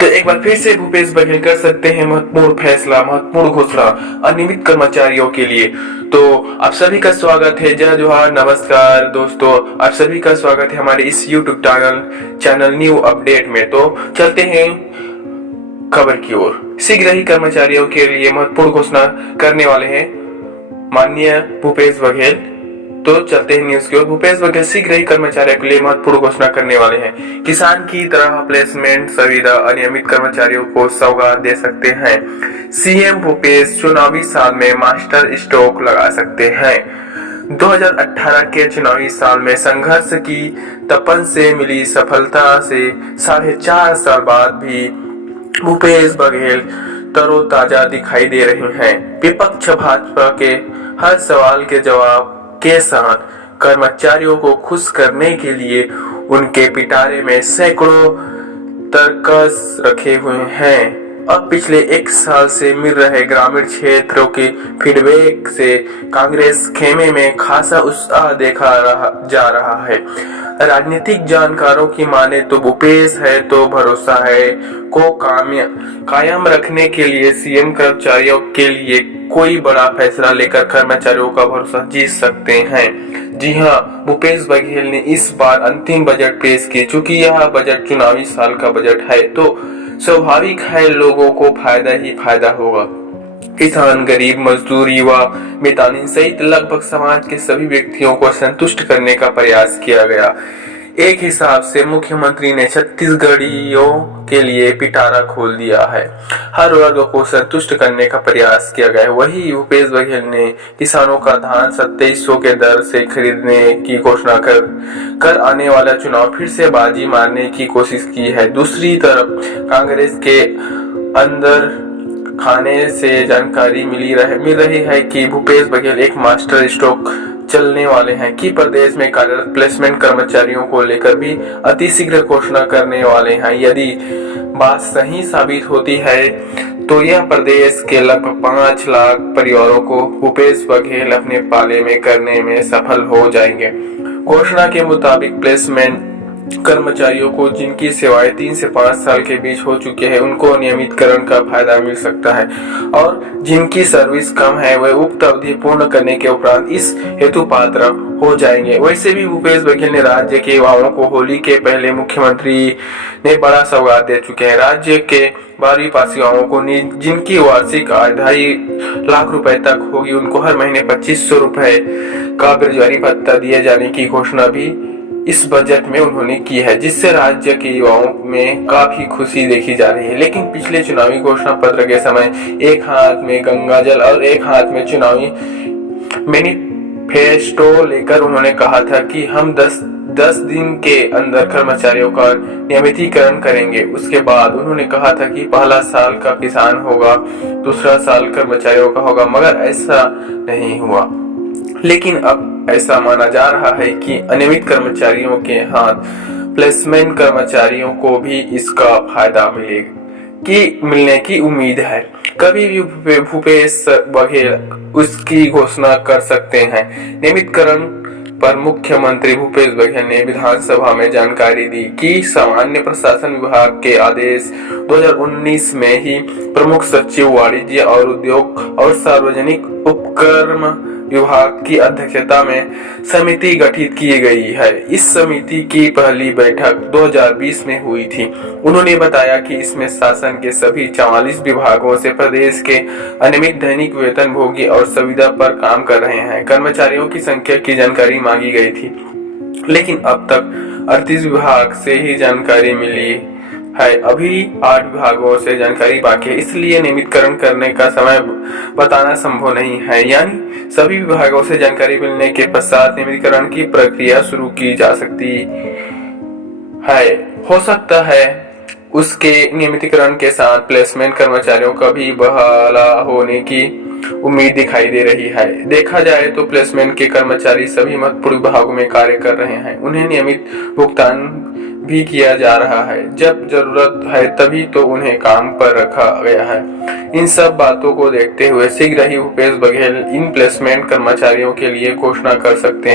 तो एक बार फिर से भूपेश बघेल कर सकते हैं महत्वपूर्ण फैसला, महत्वपूर्ण घोषणा अनियमित कर्मचारियों के लिए। तो आप सभी का स्वागत है, जय जोहार, नमस्कार दोस्तों, आप सभी का स्वागत है हमारे इस YouTube चैनल न्यू अपडेट में। तो चलते हैं खबर की ओर। शीघ्र ही कर्मचारियों के लिए महत्वपूर्ण घोषणा करने वाले हैं माननीय भूपेश बघेल। तो चलते हैं न्यूज की ओर। भूपेश बघेल शीघ्र ही कर्मचारियों के लिए महत्वपूर्ण घोषणा करने वाले हैं। किसान की तरह प्लेसमेंट सुविधा अनियमित कर्मचारियों को सौगात दे सकते हैं। सीएम भूपेश चुनावी साल में मास्टर स्ट्रोक लगा सकते हैं। 2018 के चुनावी साल में संघर्ष की तपन से मिली सफलता से 4.5 साल बाद भी भूपेश बघेल तरोताजा दिखाई दे रहे हैं। विपक्ष भाजपा के हर सवाल के जवाब के साथ कर्मचारियों को खुश करने के लिए उनके पिटारे में सैकड़ों तरकस रखे हुए हैं। अब पिछले 1 साल से मिल रहे ग्रामीण क्षेत्रों के फीडबैक से कांग्रेस खेमे में खासा उत्साह जा रहा है। राजनीतिक जानकारों की माने तो भूपेश है तो भरोसा है को कायम रखने के लिए सीएम कर्मचारियों के लिए कोई बड़ा फैसला लेकर कर्मचारियों का भरोसा जीत सकते हैं। जी हां, भूपेश बघेल ने इस बार अंतिम बजट पेश किए। चूंकि यह बजट चुनावी साल का बजट है तो स्वाभाविक है लोगों को फायदा ही फायदा होगा। किसान, गरीब, मजदूर, युवा, मितानिन सहित लगभग समाज के सभी व्यक्तियों को संतुष्ट करने का प्रयास किया गया। एक हिसाब से मुख्यमंत्री ने छत्तीसगढ़ियों के लिए पिटारा खोल दिया है। हर वर्ग को संतुष्ट करने का प्रयास किया गया है। वही भूपेश बघेल ने किसानों का धान 2700 के दर से खरीदने की घोषणा कर आने वाला चुनाव फिर से बाजी मारने की कोशिश की है। दूसरी तरफ कांग्रेस के अंदर खाने से जानकारी मिल रही है कि भूपेश बघेल एक मास्टर स्ट्रोक चलने वाले हैं कि प्रदेश में कार्यरत प्लेसमेंट कर्मचारियों को लेकर भी अतिशीघ्र घोषणा करने वाले हैं। यदि बात सही साबित होती है तो यह प्रदेश के लगभग 5 लाख परिवारों को भूपेश बघेल अपने पाले में करने में सफल हो जाएंगे। घोषणा के मुताबिक प्लेसमेंट कर्मचारियों को जिनकी सेवाएं 3 से 5 साल के बीच हो चुकी है उनको नियमितकरण का फायदा मिल सकता है और जिनकी सर्विस कम है वे उक्त अवधि पूर्ण करने के उपरांत इस हेतु पात्र हो जाएंगे। वैसे भी भूपेश बघेल ने राज्य के युवाओं को होली के पहले मुख्यमंत्री ने बड़ा सौगात दे चुके हैं। राज्य के 12वीं पास युवाओं को जिनकी वार्षिक आय 2.5 लाख रुपए तक होगी उनको हर महीने 2500 रुपए का बेरोजगारी भत्ता दिए जाने की घोषणा भी इस बजट में उन्होंने की है, जिससे राज्य के युवाओं में काफी खुशी देखी जा रही है। लेकिन पिछले चुनावी घोषणा पत्र के समय एक हाथ में गंगा जल और एक हाथ में चुनावी मैनिफेस्टो लेकर उन्होंने कहा था कि हम 10 दिन के अंदर कर्मचारियों का नियमितीकरण करेंगे। उसके बाद उन्होंने कहा था कि पहला साल का किसान होगा, दूसरा साल कर्मचारियों का होगा, मगर ऐसा नहीं हुआ। लेकिन अब ऐसा माना जा रहा है कि अनियमित कर्मचारियों के हाथ प्लेसमेंट कर्मचारियों को भी इसका फायदा मिलने की उम्मीद है। कभी भी भूपेश बघेल उसकी घोषणा कर सकते हैं। नियमितकरण पर मुख्यमंत्री भूपेश बघेल ने विधानसभा में जानकारी दी कि सामान्य प्रशासन विभाग के आदेश 2019 में ही प्रमुख सचिव वाणिज्य और उद्योग और सार्वजनिक उपक्रम विभाग की अध्यक्षता में समिति गठित की गई है। इस समिति की पहली बैठक 2020 में हुई थी। उन्होंने बताया कि इसमें शासन के सभी 44 विभागों से प्रदेश के अनियमित दैनिक वेतन भोगी और सुविधा पर काम कर रहे हैं कर्मचारियों की संख्या की जानकारी मांगी गई थी, लेकिन अब तक 38 विभाग से ही जानकारी मिली है। अभी 8 विभागों से जानकारी बाकी है, इसलिए नियमितकरण करने का समय बताना संभव नहीं है। यानी सभी विभागों से जानकारी मिलने के पश्चात नियमितकरण की प्रक्रिया शुरू की जा सकती है। हो सकता है उसके नियमितीकरण के साथ प्लेसमेंट कर्मचारियों का भी बहाली होने की उम्मीद दिखाई दे रही है। देखा जाए तो प्लेसमेंट के कर्मचारी सभी महत्वपूर्ण विभागों में कार्य कर रहे हैं। उन्हें नियमित भुगतान भी किया जा रहा है। जब जरूरत है तभी तो उन्हें काम पर रखा गया है। इन सब बातों को देखते हुए शीघ्र ही भूपेश बघेल इन प्लेसमेंट कर्मचारियों के लिए घोषणा कर सकते हैं।